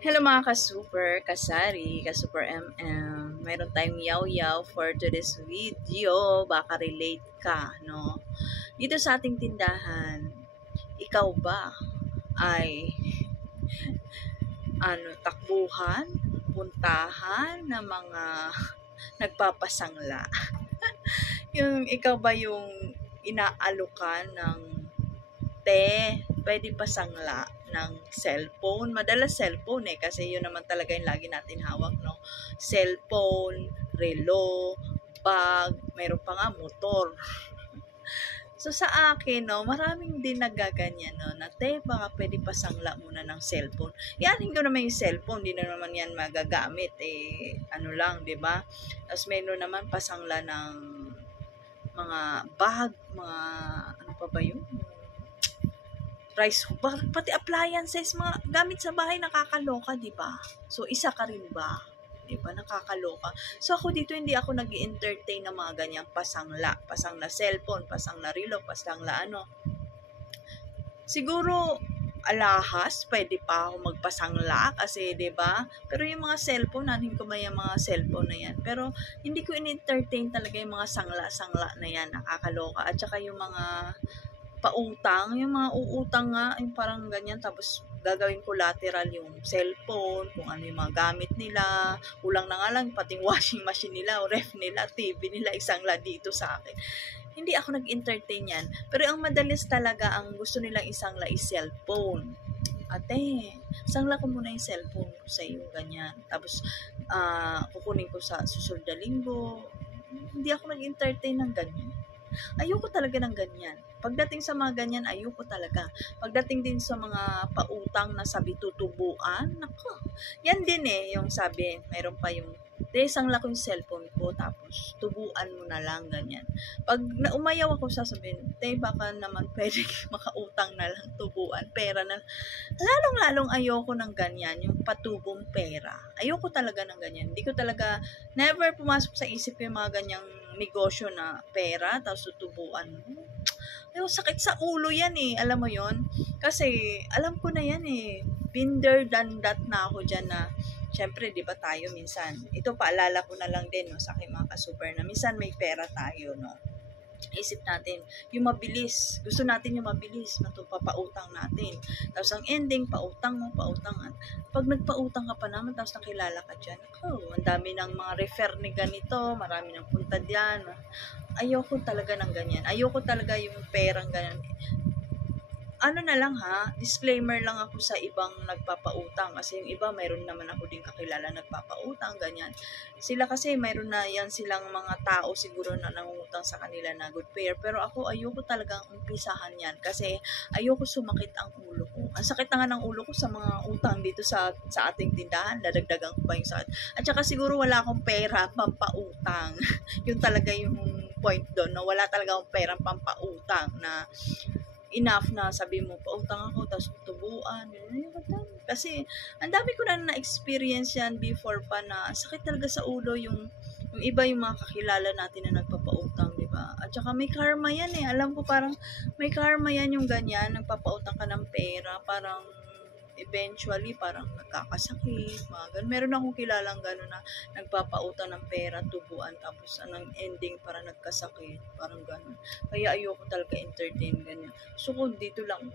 Hello mga ka-super, kasari, ka-super MM. Mayroon tayong yaw-yaw for today's video. Baka relate ka, no? Dito sa ating tindahan, ikaw ba ay takbuhan, puntahan ng mga nagpapasangla? Yung ikaw ba yung inaalukan ng pwede pa sangla ng cellphone. Madalas cellphone kasi yun naman talaga yung lagi natin hawak, no? Cellphone, relo, bag, mayroon pa nga motor. So sa akin, no, maraming din nagaganyan, no, na baka pwede pa sangla muna ng cellphone. Yanin ko naman yung cellphone, di na naman yan magagamit, ano lang, di ba? Tapos meron naman pasangla ng mga bag, mga, ano pa ba yun? Rice cooker, pati appliances, mga gamit sa bahay, nakakaloka, di ba? So, isa ka rin ba? Di ba? Nakakaloka. So, ako dito, hindi ako nag-entertain ng mga ganyang pasangla. Pasangla cellphone, pasangla relo, pasangla ano. Siguro, alahas, pwede pa ako magpasangla kasi, di ba? Pero yung mga cellphone, natin ko ba yung mga cellphone na yan? Pero, hindi ko in-entertain talaga yung mga sangla-sangla na yan. Nakakaloka. At saka yung mga pautang, yung mga uutang nga, yung parang ganyan, tapos gagawin ko lateral yung cellphone, kung ano yung mga gamit nila, kulang na nga lang, pati washing machine nila, o ref nila, TV nila, isang la dito sa akin. Hindi ako nag-entertain yan. Pero ang madalas talaga, ang gusto nilang isang la is cellphone. Ate, sangla ko muna yung cellphone ko sa iyo, ganyan. Tapos, kukunin ko sa susunod na linggo. Hindi ako nag-entertain ng ganyan. Ayoko talaga ng ganyan. Pagdating sa mga ganyan, ayoko talaga. Pagdating din sa mga pautang na sabi tutubuan, nako. Yan din yung sabi, mayroon pa yung isang laki yung cellphone ko, tapos tubuan mo na lang, ganyan. Pag umayaw ako, sasabihin, baka naman pwede makautang na lang, tubuan, pera na. Lalong-lalong ayoko ng ganyan, yung patubong pera. Ayoko talaga ng ganyan. Hindi ko talaga, never pumasok sa isip yung mga ganyang negosyo na pera, tapos tutubuan mo. Ay, sakit sa ulo yan alam mo yon. Kasi, alam ko na yan been there, done that na ako dyan na, syempre, di ba tayo minsan, ito paalala ko na lang din, no, sa aking mga kasuper, na minsan may pera tayo, no, isip natin, yung mabilis. Gusto natin yung mabilis, papautang natin. Tapos ang ending, pautang mo, pautangan. Pag nagpautang ka pa naman, tapos nakilala ka dyan, ang dami ng mga refer ni ganito, marami ng punta dyan. Ayoko talaga ng ganyan. Ayoko talaga yung perang ganyan. Ano na lang disclaimer lang ako sa ibang nagpapautang kasi yung iba mayroon naman ako din kakilala nagpapautang, ganyan. Sila kasi mayroon na yan silang mga tao siguro na nangungutang sa kanila na good payer, pero ako ayoko talagang umpisahan yan kasi ayoko sumakit ang ulo ko. Ang sakit na nga ng ulo ko sa mga utang dito sa ating tindahan, dadagdagan ko pa yung sakit. At saka siguro wala akong pera pampautang. Yun talaga yung point doon, na wala talaga akong perang pampautang na enough na sabi mo, pautang ako, tapos tubuan. Kasi, ang dami ko na na-experience yan before pa na sakit talaga sa ulo yung iba yung mga kakilala natin na nagpapautang, di ba? At saka may karma yan Alam ko parang may karma yan yung ganyan, nagpapautang ka ng pera, parang eventually parang nagkakasakit, mga ganun. Meron akong kilalang gano'n na nagpapautang ng pera, tubuan, tapos anong ending para nagkasakit, parang gano'n. Kaya ayoko talaga entertain ganyan. So kung dito lang,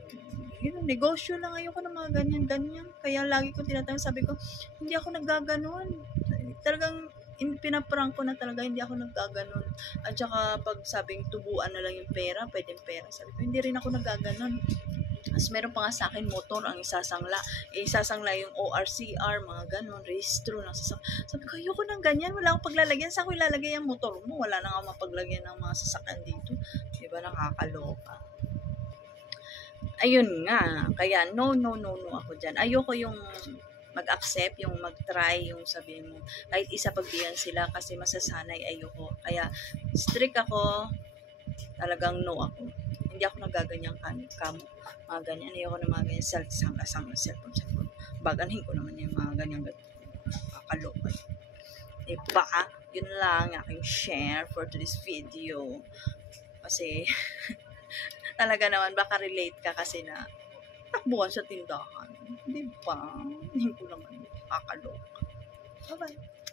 yun, negosyo lang, ayoko ng mga ganyan-ganyan. Kaya lagi ko tinatanong, sabi ko, hindi ako naggaganon. Talagang pinaprank ko na talaga, hindi ako naggaganon. At saka pag sabing tubuan na lang yung pera, pwedeng pera. Sabi ko, hindi rin ako naggaganon. Mas meron pa nga sa akin motor ang isasangla. Isasangla yung ORCR, mga ganon, registro ng sasakyan. Sabi ko, ayoko ng ganyan, wala akong paglalagyan. Saan ko ilalagay yung motor mo? Wala na nga mapaglagyan ng mga sasakyan dito. Diba, nakakaloka. Ayun nga, kaya no ako dyan. Ayoko yung mag-accept, yung mag-try, yung sabihin mo, kahit isa pagbiyan sila kasi masasanay, ayoko. Kaya strict ako, talagang no ako. Hindi ako nagaganyang kamo. Mga ganyan. Ayoko na mga ganyan. Cellphone. Baganin ko naman yung mga ganyan. Kakaloka. Diba? Yun lang aking share for today's video. Kasi, talaga naman, baka relate ka kasi na, takbuhan sa tindahan. Di ba? Hindi ko naman kakaloka. Bye-bye.